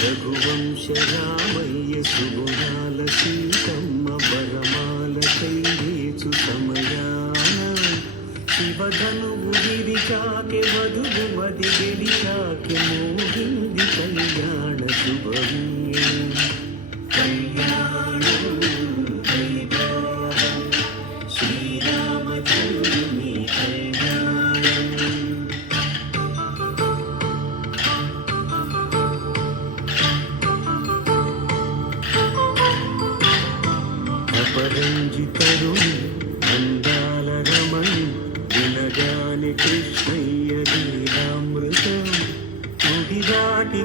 రఘువంశ రామయ్య సుగుణాల సీతమ్మ వరమాల చేసు సమయాన. శివధనువు గిరిచాకే వధువు మది గెలిచాకే ఇతరుని అందాల రమణి వినగాని కృష్ణయ్య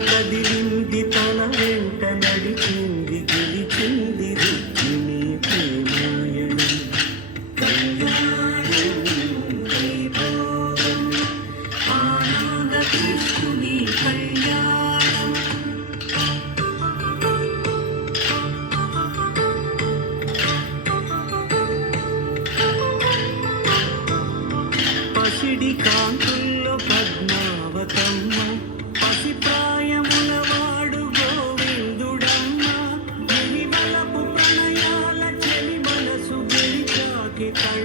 కదిలింది తా keep on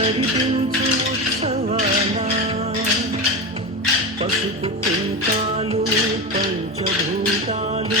జరిపించు ఉత్సవాన పసుపు కుంకాలు పంచభూతాలు